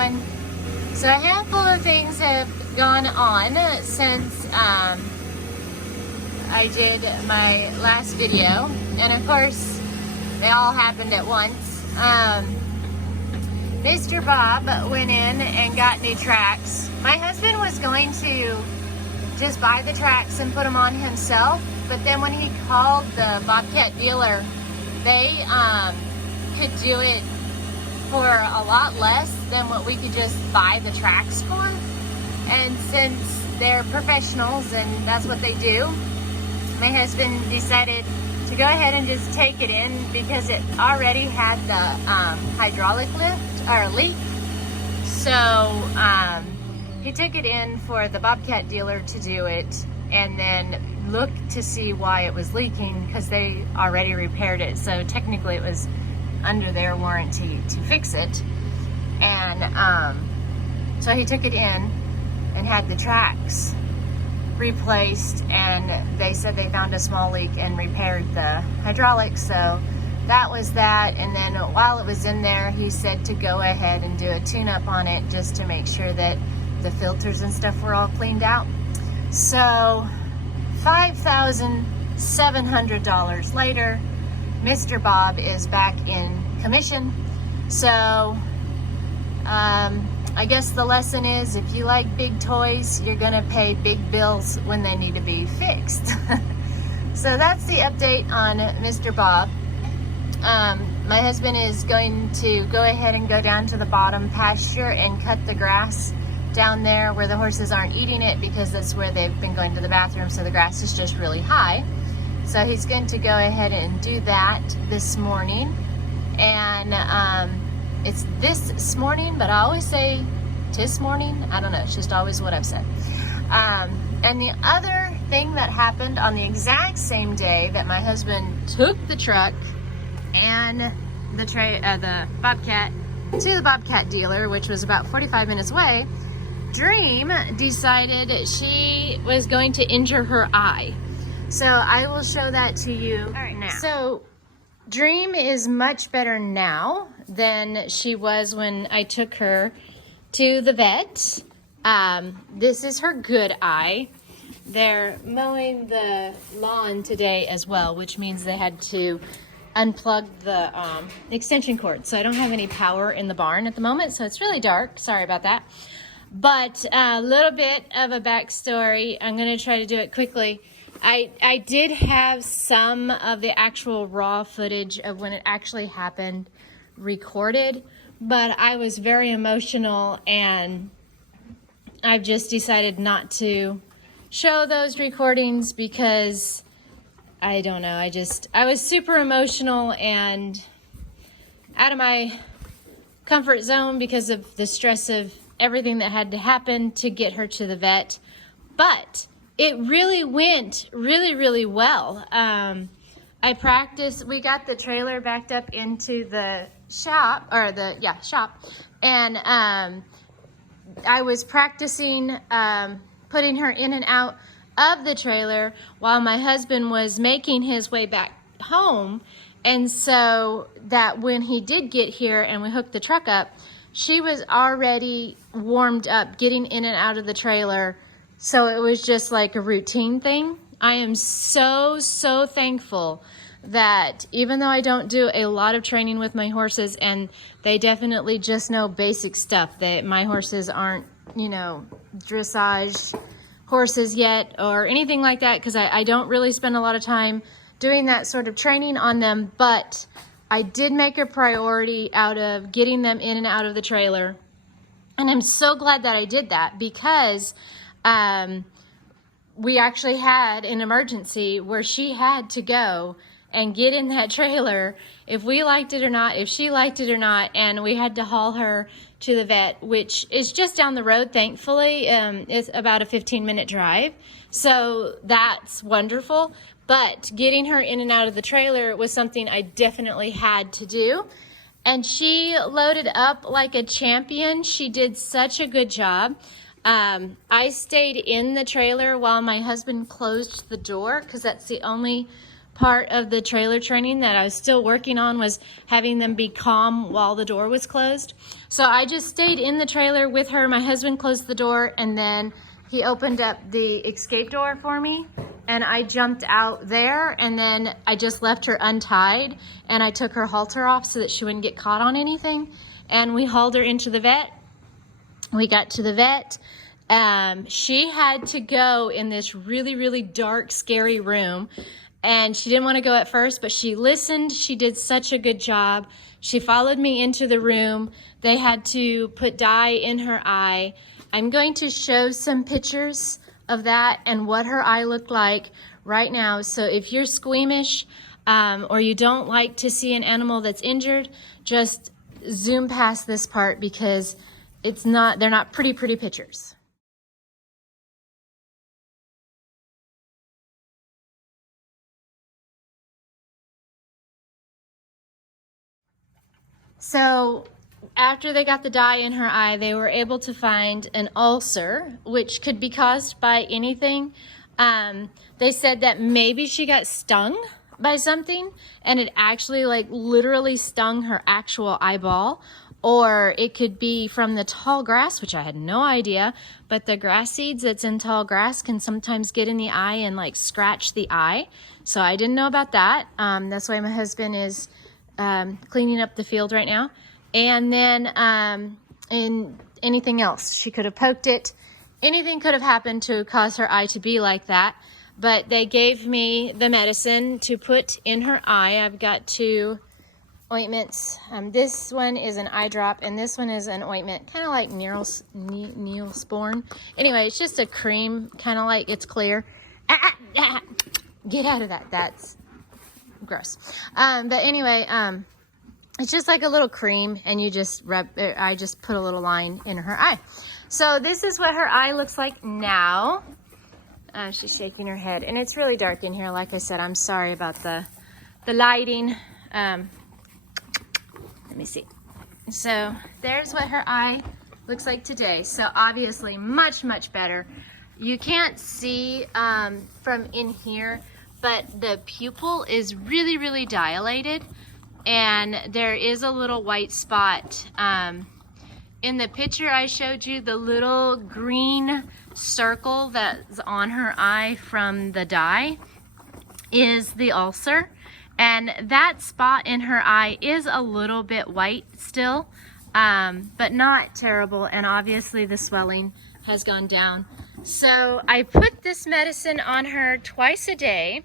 everyone. So a handful of things have gone on since I did my last video, and of course they all happened at once. Mr. Bob went in and got new tracks. My husband was going to just buy the tracks and put them on himself, but then when he called the Bobcat dealer, they could do it for a lot less than what we could just buy the tracks for. And since they're professionals and that's what they do, my husband decided to go ahead and just take it in because it already had the hydraulic lift or leak. So he took it in for the Bobcat dealer to do it and then look to see why it was leaking, because they already repaired it. So technically it was under their warranty to fix it. And so he took it in and had the tracks replaced, and they said they found a small leak and repaired the hydraulics. So that was that. And then while it was in there, he said to go ahead and do a tune-up on it just to make sure that the filters and stuff were all cleaned out. So $5,700 later, Mr. Bob is back in commission. So I guess the lesson is, if you like big toys, you're gonna pay big bills when they need to be fixed. So that's the update on Mr. Bob. My husband is going to go ahead and go down to the bottom pasture and cut the grass down there where the horses aren't eating it, because that's where they've been going to the bathroom, so the grass is just really high. So he's going to go ahead and do that this morning. And it's this morning, but I always say tis morning. I don't know, it's just always what I've said. And the other thing that happened on the exact same day that my husband took the truck and the Bobcat to the Bobcat dealer, which was about 45 minutes away, Dream decided she was going to injure her eye. So I will show that to you now. So Dream is much better now than she was when I took her to the vet. This is her good eye. They're mowing the lawn today as well, which means they had to unplug the extension cord. So I don't have any power in the barn at the moment, so it's really dark. Sorry about that. But a little bit of a backstory. I'm going to try to do it quickly. I did have some of the actual raw footage of when it actually happened recorded, but I was very emotional and I've just decided not to show those recordings because I don't know, I was super emotional and out of my comfort zone because of the stress of everything that had to happen to get her to the vet. But it really went really well. I practiced, we got the trailer backed up into the shop, or shop, and I was practicing putting her in and out of the trailer while my husband was making his way back home. And so that when he did get here and we hooked the truck up, she was already warmed up getting in and out of the trailer. So it was just like a routine thing. I am so thankful that even though I don't do a lot of training with my horses, and they definitely just know basic stuff, that my horses aren't, dressage horses yet or anything like that, because I don't really spend a lot of time doing that sort of training on them, but I did make a priority out of getting them in and out of the trailer. And I'm so glad that I did that, because we actually had an emergency where she had to go and get in that trailer if we liked it or not, if she liked it or not, and we had to haul her to the vet, which is just down the road, thankfully. It's about a 15-minute drive, so that's wonderful. But getting her in and out of the trailer was something I definitely had to do. And she loaded up like a champion. She did such a good job. I stayed in the trailer while my husband closed the door, because that's the only part of the trailer training that I was still working on was having them be calm while the door was closed. So I just stayed in the trailer with her. My husband closed the door, and then he opened up the escape door for me, and I jumped out there, and then I just left her untied, and I took her halter off so that she wouldn't get caught on anything, and we hauled her into the vet. We got to the vet. She had to go in this really, really dark, scary room, and she didn't want to go at first, but she listened. She did such a good job. She followed me into the room. They had to put dye in her eye. I'm going to show some pictures of that and what her eye looked like right now. So if you're squeamish or you don't like to see an animal that's injured, just zoom past this part because they're not pretty pictures. So after they got the dye in her eye, they were able to find an ulcer, which could be caused by anything. They said that maybe she got stung by something, and it actually like literally stung her actual eyeball, or it could be from the tall grass, which I had no idea, but the grass seeds that's in tall grass can sometimes get in the eye and like scratch the eye. So I didn't know about that. That's why my husband is cleaning up the field right now. And then in anything else, she could have poked it. Anything could have happened to cause her eye to be like that. But they gave me the medicine to put in her eye. I've got 2 ointments. This one is an eye drop, and this one is an ointment, kind of like Neosporin. Anyway, it's just a cream, kind of like it's clear. Get out of that. That's gross. But anyway, it's just like a little cream, and you just I just put a little line in her eye. So this is what her eye looks like now. She's shaking her head, and it's really dark in here. Like I said, I'm sorry about the lighting. Let me see. So there's what her eye looks like today. So obviously much better. You can't see from in here, but the pupil is really dilated, and there is a little white spot. In the picture I showed you, the little green circle that's on her eye from the dye is the ulcer, and that spot in her eye is a little bit white still, but not terrible, and obviously the swelling has gone down. So I put this medicine on her twice a day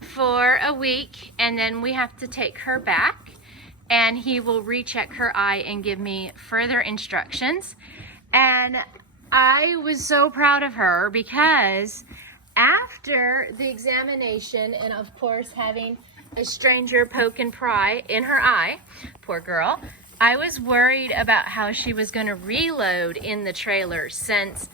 for a week, and then we have to take her back, and he will recheck her eye and give me further instructions. And I was so proud of her because after the examination, and of course having a stranger poke and pry in her eye, poor girl, I was worried about how she was going to reload in the trailer since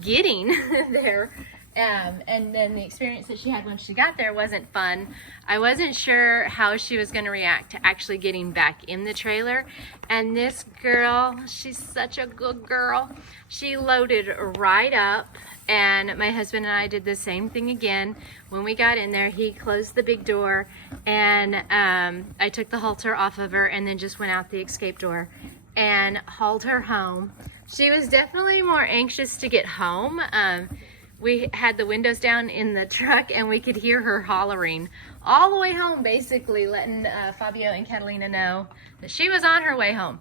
getting there. And then the experience that she had when she got there wasn't fun. I wasn't sure how she was going to react to actually getting back in the trailer. And this girl, she's such a good girl. She loaded right up, and my husband and I did the same thing again. When we got in there, he closed the big door, and I took the halter off of her and then just went out the escape door and hauled her home. She was definitely more anxious to get home. We had the windows down in the truck, and we could hear her hollering all the way home, basically letting Fabio and Catalina know that she was on her way home,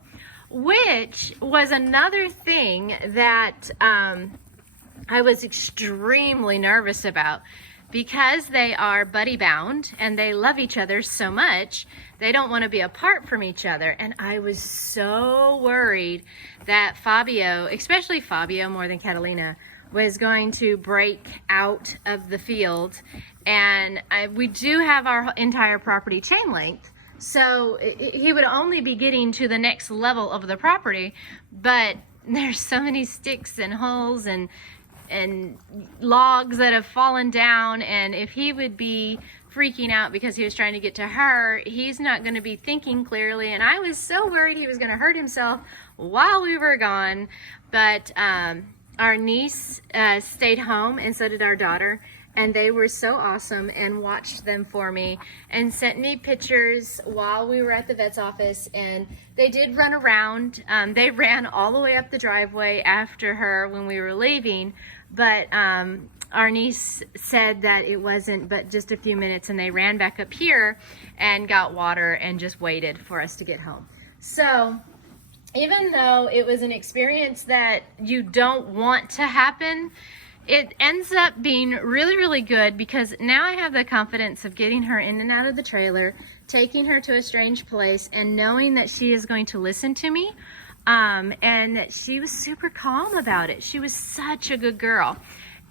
which was another thing that I was extremely nervous about, because they are buddy bound and they love each other so much. They don't want to be apart from each other, and I was so worried that Fabio, especially Fabio more than Catalina, was going to break out of the field. And we do have our entire property chain length, so he would only be getting to the next level of the property, but there's so many sticks and holes and logs that have fallen down, and if he would be freaking out because he was trying to get to her, he's not going to be thinking clearly. And I was so worried he was going to hurt himself while we were gone. But our niece stayed home, and so did our daughter, and they were so awesome and watched them for me and sent me pictures while we were at the vet's office. And they did run around. They ran all the way up the driveway after her when we were leaving, but our niece said that it wasn't but just a few minutes, and they ran back up here and got water and just waited for us to get home. So even though it was an experience that you don't want to happen, it ends up being really, really good, because now I have the confidence of getting her in and out of the trailer, taking her to a strange place, and knowing that she is going to listen to me. And that she was super calm about it. She was such a good girl.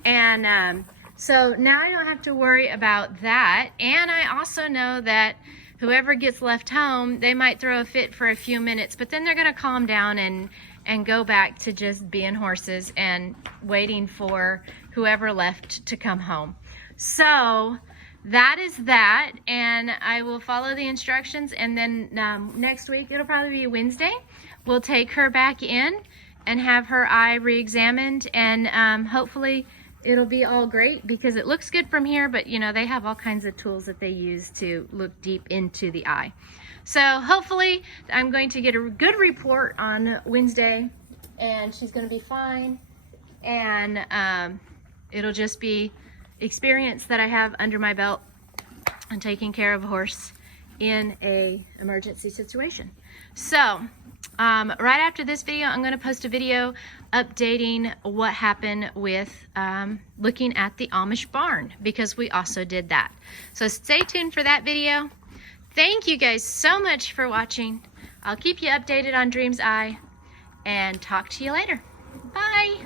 And so now I don't have to worry about that. And I also know that whoever gets left home, they might throw a fit for a few minutes, but then they're going to calm down and go back to just being horses and waiting for whoever left to come home. So that is that, and I will follow the instructions, and then next week, it'll probably be Wednesday, we'll take her back in and have her eye re-examined, and hopefully it'll be all great, because it looks good from here, but you know, they have all kinds of tools that they use to look deep into the eye. So hopefully I'm going to get a good report on Wednesday, and she's going to be fine, and it'll just be experience that I have under my belt and taking care of a horse in a emergency situation. So right after this video, I'm going to post a video updating what happened with looking at the Amish barn, because we also did that. So stay tuned for that video. Thank you guys so much for watching. I'll keep you updated on Dream's Eye, and talk to you later. Bye.